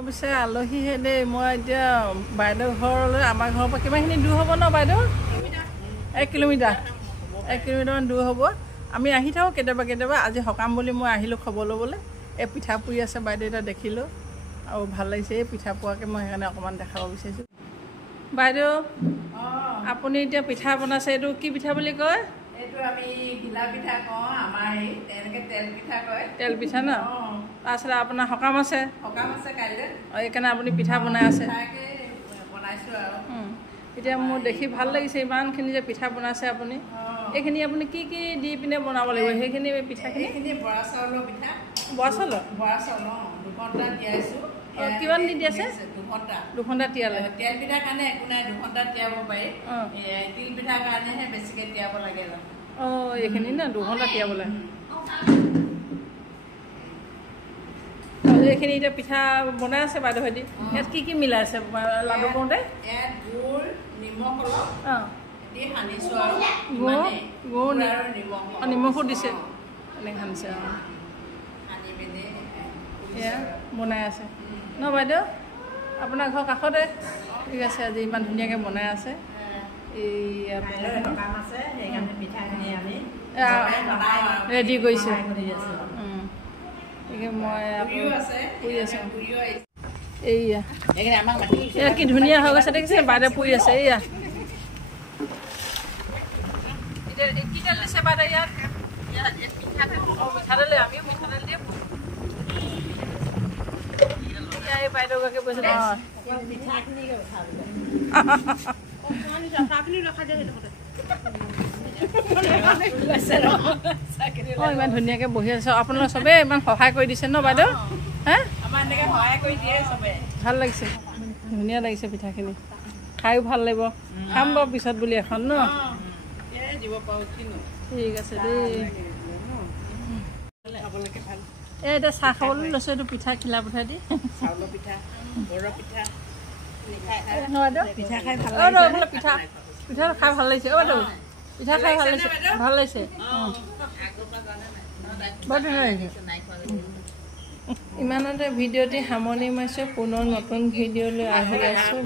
অৱশ্যে আলহী হে দেই মই এতিয়া বাইদেউ ঘৰলৈ আমাৰ ঘৰৰ পৰা কিমানখিনি দূৰ হ'ব ন বাইদেউ 1 কিলোমিটাৰ 1 কিলোমিটাৰমান দূৰ হ'ব আমি আহি থাকোঁ কেতিয়াবা আজি সকাম বুলি মই আহিলোঁ খবৰ ল'বলৈ এই পিঠা পুৰি আছে বাইদেউ এটা দেখিলোঁ আৰু ভাল লাগিছে এই পিঠা পোৱাকৈ মই সেইকাৰণে অকণমান দেখাব বিচাৰিছোঁ বাইদেউ আপুনি এতিয়া পিঠা বনাইছে এইটো কি পিঠা বুলি কয় এইটো আমি ঘিলা পিঠা কওঁ আমাৰ এই তেনেকৈ তেল পিঠা কয় তেল পিঠা ন তাৰপিছত আপোনাৰ সকাম আছে কাইলৈ এইকাৰণে আপুনি পিঠা বনাই আছে বনাইছোঁ আৰু এতিয়া মোৰ দেখি ভাল লাগিছে ইমানখিনি যে পিঠা বনাইছে আপুনি এইখিনি আপুনি কি কি দি পিনে বনাব লাগিব সেইখিনি পিঠাখিনি বৰা চাউলৰ পিঠা বৰা চাউলৰ 2 ঘণ্টা তিয়াইছোঁ কিমান দি আছে 2 ঘণ্টা তিয়ালে তেল পিঠাৰ কাৰণে একো নাই 2 ঘণ্টা তিয়াব পাৰি তিল পিঠাৰ কাৰণেহে বেছিকৈ তিয়াব লাগে এইখিনি না 2 ঘণ্টা তিয়াব লাগে এইখিনি এতিয়া পিঠা বনাই আছে বাইদেউহঁতি ইয়াত কি কি মিলাই আছে লাডু কৰোঁতে ইয়াত গুড় নিমখ অলপ দি সানিছোঁ আৰু গুড় নিমখ নিমখো দিছে এনেকৈ সানিছে সানি পিনি এয়া বনাই আছে ন বাইদেউ আপোনাৰ ঘৰ কাষতে ঠিক আছে আজি ইমান ধুনীয়াকৈ বনাই আছে এইয়া সকাম আছে সেইকাৰণে পিঠাখিনি আমি ৰেডি কৰিছে মই পুৰি আছোঁ এয়া কি ধুনীয়া হৈ গৈছে দেখিছে বাইদেউ পুৰি আছে এয়া এতিয়া কি তেল দিছে বাইদেউ ইয়াত মিঠাতেল আমিও মিঠাতেল দিয়ে এই বাইদেউগৰাকী কৈছে ইমান ধুনীয়াকৈ বহি আছে আপোনালোকে চবেই ইমান সহায় কৰি দিছে ন বাইদেউ হে সহায় কৰি দিয়ে চবে ভাল লাগিছে ধুনীয়া লাগিছে পিঠাখিনি খায়ো ভাল লাগিব খাম বাৰু পিছত বুলি এখন ন দিব পাৰোঁ ঠিক আছে দেই এই এতিয়া চাহ খাবলৈ লৈছোঁ এইটো পিঠা খিলা পিঠা দি চাউলৰ পিঠা বৰা পিঠা পিঠা খাই ভাল লাগিছে পিঠা খাই ভাল লাগিছে বাইদেউ পিঠা খাই ভাল লাগিছে ভাল লাগিছে বৰ ধুনীয়া লাগিছে ইমানতে ভিডিঅ'টি সামৰণি মাৰিছোঁ পুনৰ নতুন ভিডিঅ'লৈ আহি আছোঁ